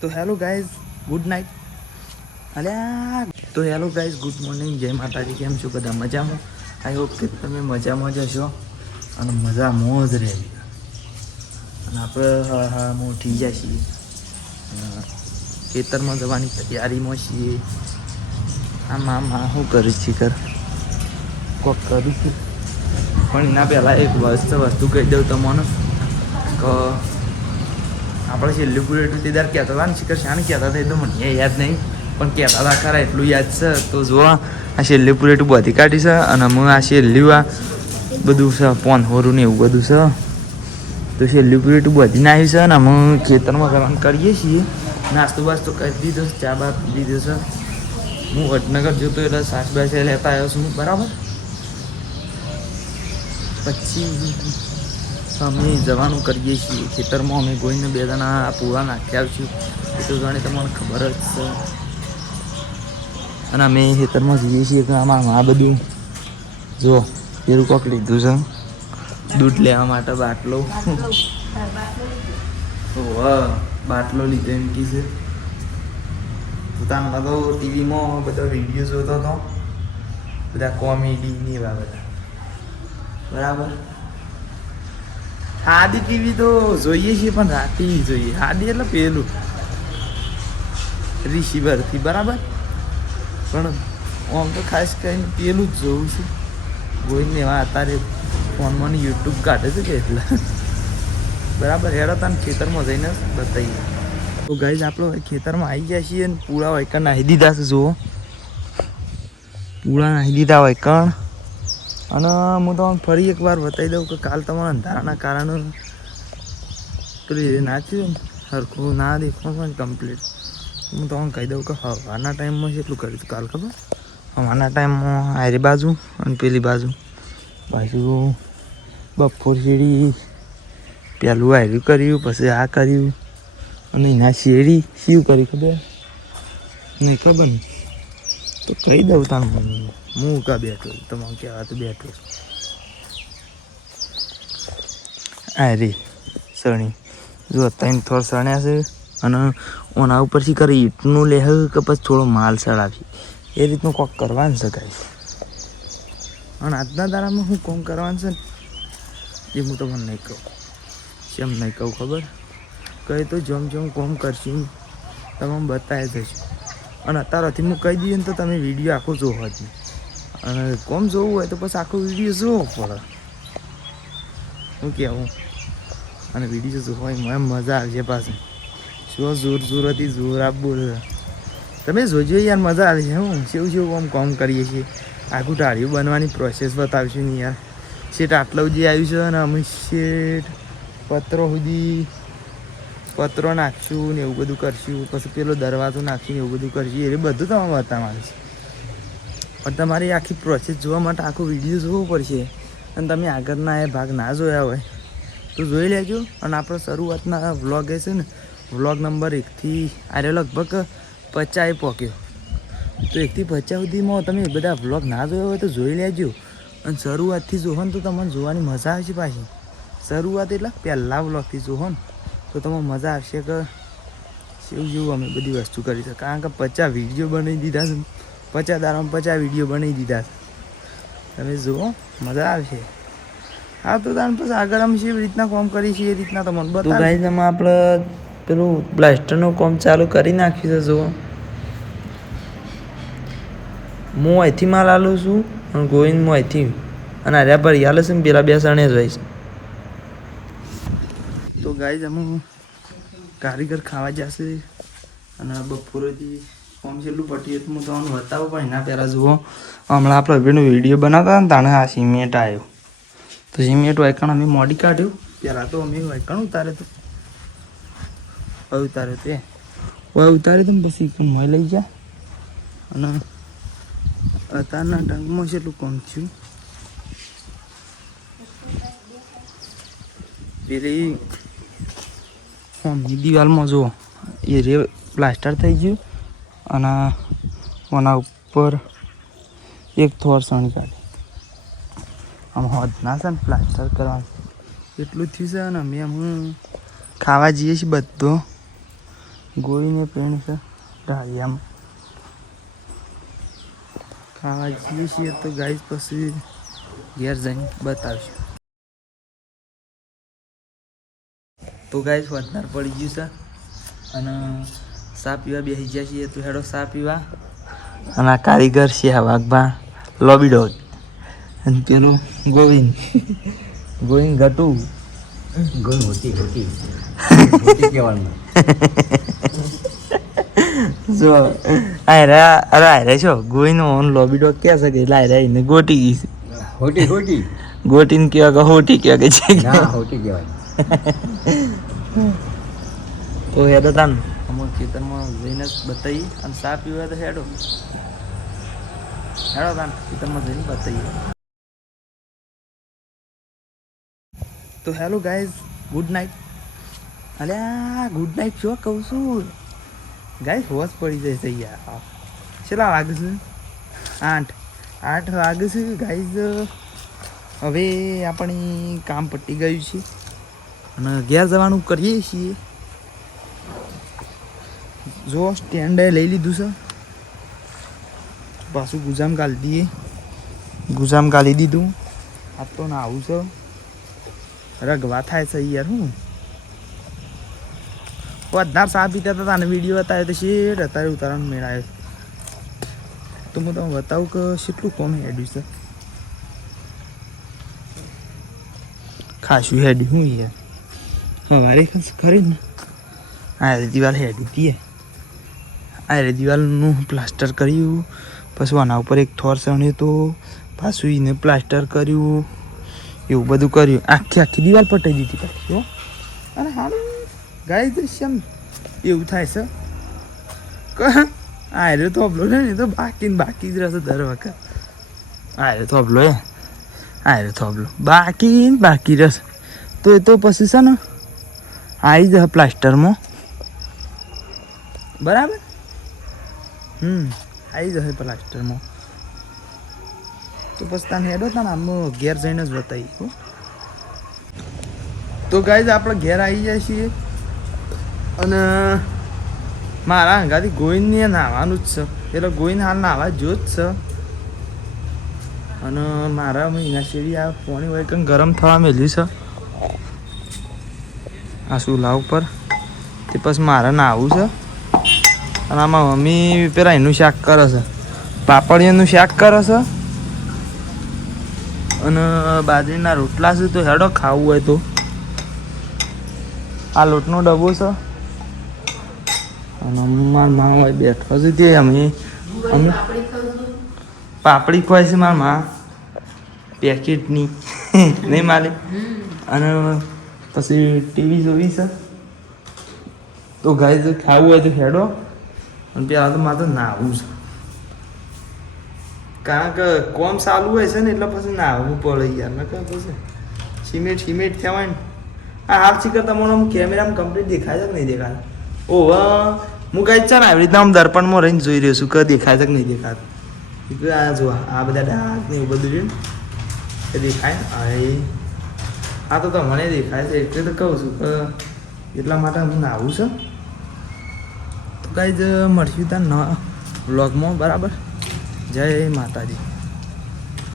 તો hello guys, good night. અલ્યા તો હેલો ગાઈઝ, ગુડ મોર્નિંગ, જય માતાજી. કેમ છો બધા? મજામાં? આઈ હોપ કે તમે મજામાં જ હશો અને મજામાં જ રહેજો. અને આપણે હા ઉઠી ગયા છીએ, ખેતરમાં જવાની તૈયારીમાં છીએ. આમ શું કરીશ શિખર કોક કરું છું, પણ એના પહેલાં એક વસ્તુ કહી દઉં તમને કે આપણે છેલ્લું પૂરેટું તે દાર કહેતા હતા ને શિખર, શાને કહેતા હતા એ તો મને યાદ નહીં, પણ કહેતા હતા ખરા એટલું યાદ છે. તો જો આ છેલ્લું પૂરેટું બધી કાઢી છે અને હું આ છેલ્લું આ બધું છે પોનહોરું ને એવું બધું છે. તો છેલ્લું પૂરેટું બધી નાખ્યું છે ને અમે ખેતરમાં જવાનું કરીએ છીએ. નાસ્તો બાસ્તો કરી દીધો, ચા બા પી દીધો છે. હું વડનગર જોતો એટલે સાસ બાસ લેતા આવ્યો છું, બરાબર. પછી અમે જવાનું કરીએ છીએ ખેતરમાં. અમે ગોઈને બે જણા પૂળા નાખી આવશું, એ તો જાણે તમને ખબર જ છે. અને અમે ખેતરમાં જઈએ છીએ કે આમાં આ બધું જો પેલું કોક લીધું છે દૂધ લેવા માટે, બાટલો. બાટલો લીધો એમ કી છે. પોતાના તો ટીવીમાં બધા વિડીયો જોતો હતો, બધા કોમેડી ને એવા બધા, બરાબર. હાદી ટીવી તો જોઈએ છીએ પણ રાતે જોઈએ. હાદી એટલે પેલું રિસીવરથી, બરાબર. પણ આમ તો ખાસ કરીને પેલું જ જોઉં છું. કોઈને એવા અત્યારે ફોનમાં યુટ્યુબ કાઢે છે કે એટલા, બરાબર. હેડો તને ખેતરમાં જઈને બતાવીએ. તો ગાઈઝ આપણે ખેતરમાં આવી ગયા છીએ ને પૂળા વાયકણ નાહી દીધા છે. જુઓ, પૂળા નાહી દીધા વાયકણ. અને હું તમને ફરી એકવાર બતાવી દઉં કે કાલ તમારા અંધારાના કારણે પેલી નાચ્યું ને સરખું ના દેખવાનું કમ્પ્લીટ. હું તમને કહી દઉં કે હવારના ટાઈમમાં કેટલું કર્યું હતું કાલ ખબર? હવારના ટાઈમમાં આરી બાજુ અને પેલી બાજુ પાછું બપોર શેરી પેલું આર્યું કર્યું, પછી આ કર્યું અને એના શેરી શું કરી ખબર નહીં? ખબર નહીં તો કહી દઉં તાણ. હું કા બેઠો તમારે કહેવા તો બેઠો. આરી સણી જો ત્રણ થોર સણ્યા છે અને ઓના ઉપર શી કરી ઈંટનું લેહ કે પછી થોડો માલ સડાવી એ રીતનું કોક કરવાનું છે કાંઈ. અને આજના દાડામાં હું કોમ કરવાનું છે ને એ હું તમને નહીં કહું. કેમ નહીં કહું ખબર? કહે તો જેમ કોમ કરશું તમે બતાવી દઈશું. અને અત્યારથી હું કહી દઈએ ને તો તમે વિડીયો આખો જોવો જ નહીં. અને કોમ જોવું હોય તો પછી આખો વિડીયો જોવો પડે. હું કહેવું અને વિડીયો જોવો હોય મને મજા આવશે. પાછું શું જોરથી જોર આપવું તમે જોજો યાર, મજા આવે છે. હું કેવું કામ કરીએ છીએ, આખું ટાળિયું બનવાની પ્રોસેસ બતાવીશું ને યાર. શેઠ આટલું જે આવ્યું છે ને અમે શેઠ પત્રો સુધી પત્રો નાખશું ને એવું બધું કરશું. પછી પેલો દરવાજો નાખશું ને એવું બધું કરશું. એ બધું તમે બતાવવાનું છે. પણ તમારી આખી પ્રોસેસ જોવા માટે આખો વિડીયો જોવો પડશે. અને તમે આગળના એ ભાગ ના જોયા હોય તો જોઈ લેજો. અને આપણો શરૂઆતના વ્લોગ એ છે ને, વ્લોગ નંબર 1થી આરે લગભગ 50 પહોંચ્યો. તો 1થી 50 સુધીમાં તમે બધા વ્લોગ ના જોયા હોય તો જોઈ લેજો. અને શરૂઆતથી જોવો ને તો તમને જોવાની મજા આવશે. પાછી શરૂઆત એટલે પહેલાં વ્લોગથી જોવો ને તો તમને મજા આવશે કે જેવું અમે બધી વસ્તુ કરી છે. કારણ કે 50 વિડીયો બનાવી દીધા છે, 50 દાડામાં 50 વિડીયો બનાવી દીધા છે. તમે જુઓ, મજા આવશે. હા તો તાર પછી આગળ અમે કેવી રીતના કામ કરીએ છીએ એ રીતના તમને બતાવીએ. ગાઈઝ એમાં આપણે પેલું પ્લાસ્ટરનું કામ ચાલુ કરી નાખ્યું છે. જુઓ, હું અહીંથી માલ આલું છું અને ગોવિંદ હું અહીંથી અને આર્યા પર હાલે છે ને પેલા બે સણે જ હોય છે. તો ગાઈઝ અમે કારીગર ખાવા જશે અને બપોરેથી કામ છેલ્લું પટીએ તો હું તમને બતાવું. પણ એના પહેલાં જુઓ, હમણાં આપણે પેલું વિડીયો બનાવતા ને તાણે આ સિમેન્ટ આવ્યો. તો સિમેન્ટ વાયકણ અમે મોડી કાઢ્યું. પહેલાં તો અમે વાયકણ ઉતાર્યો તે ઉતાર્યો તો પછી મોય લઈ ગયા. અને અત્યારના ટાઈમમાં છે એટલું કામ થયું. પેલી હોમની દિવાલમાં જુઓ એ રે પ્લાસ્ટર થઈ ગયું અને ઓના ઉપર એક થોર સણી કાઢી. આમ હોદ ના છે ને પ્લાસ્ટર કરવાનું એટલું થયું છે. અને અમે ખાવા જઈએ છીએ બધો ગોળીને પેણ છે ઢાળિયામાં ખાવા જઈએ છીએ તો ગાઈસ પછી ઘેર જઈને બતાવશું. તો ગાઈસ વધારે પડી ગયું છે અને ચા પીવા બેસી ગયા છીએ તો હેડો ચા પીવા. અને આ કારીગર છે વાઘભા લોબી ડોગ અને પેલું ગોવિંદ ગટુ હોતી કહેવાનું. જો અરે છો ગોઈનો ઓન લોબી ડોગ કે છે કે લાયરા એને ગોટી ગઈ છે. હોટી ગોટીને કેવા કે હોટી કેવા કે છે ના હોટી કહેવાય. તો હેડો તાન અમુક ખેતરમાં જઈને બતાવી અને ચા પીવા તો હેડો તાન ખેતરમાં જઈને બતાવીએ. તો હેલો ગાઈઝ, ગુડ નાઇટ. અલ્યા ગુડ નાઇટ શું કહું છું ગાઈઝ, હોશ પડી જાય છે યાર. કેટલા વાગે છે? 8 વાગે છે ગાઈઝ. હવે આપણી કામ પતી ગયું છે અને ઘેર જવાનું કરીએ છીએ. જો સ્ટેન્ડે લઈ લીધું છે, પાછું ગુજામ ગાલી દઈએ. ગુજામ ગાલી દીધું. આ તો ના આવું છે, રગવા થાય છે યાર. હું વધારે સા પીતા હતા અને વિડીયો હતા તો શેઠ અત્યારે ઉતારવાનું મેળાયો. તો હું તમને બતાવું કે કેટલું કોમ હેડ્યું છે. ખાસું હેડ્યું હું યાર. સવારે ખરી ને આ દિવાલ હેડ્યું હતી. આ દિવાલનું પ્લાસ્ટર કર્યું, પછી આના ઉપર એક થોર સણ્યો તો પાછું એને પ્લાસ્ટર કર્યું, એવું બધું કર્યું. આખી દિવાલ પટાઈ દીધી પાછી. અને હારું ગાય દ્રશ્યમ એવું થાય છે કે આ રહ્યો થોભલો ને તો બાકી જ રહેશે દર વખત. આ રહ્યો થોભલો થોભલો બાકી રહેશે. તો એ તો પછી છે ને આવી જશે પ્લાસ્ટરમાં, બરાબર. આવી જશે પ્લાસ્ટરમાં. તો પછી તને હેડો તને આમ ઘેર જઈને જ બતાવી. તો ગાઈઝ આપણે ઘેર આવી જાય છીએ અને મારા હંગાથી ગોવિંદને નાહવાનું જ છે. એટલે ગોવિંદ હાલ નાહવા જો જ છે. અને મારા મહિના શેરી આ પાણી હોય કંઈ ગરમ થવા મેલ્યું છે આ ચૂલા ઉપર. તે પછી મારે નાહવું છે. અને આમાં મમ્મી પેલા એનું શાક કરે છે, પાપડીનું શાક કરે છે અને બાજરીના રોટલા છે. તો હેડો ખાવું હોય તો આ લોટનો ડબ્બો છે અને મારા મા હોય બેઠો છે. તે અમે પાપડી ખવાય છે મારા મા પેકેટની નહીં માલી. અને પછી ટીવી જોવી છે. તો ગાઈઝ ખાવું હોય તો હેડો. અને પેલા તો મારે તો નાહવું છે, કારણ કે કોમ ચાલુ હોય છે ને એટલે પછી નાહવું પડે યાર. ને કે પછી સિમેન્ટ થવાય ને. આ હાલ શીખર તમારો કેમેરામાં કમ્પ્લીટ દેખાય છે કે નહીં દેખાય? ઓહ હું કાંઈ ચાલ આવી રીતના આમ દર્પણમાં રહીને જોઈ રહ્યો છું કે દેખાય છે કે નહીં દેખાતું. આ જો આ બધા ડાઘ ને એવું બધું જોઈને એ દેખાય. આ તો મને દેખાય છે એટલે તો કહું છું કે એટલા માટે હું નાહવું છે. તો કાંઈ જ મળશું ત્યાં નવા વ્લોગમાં, બરાબર. જય માતાજી.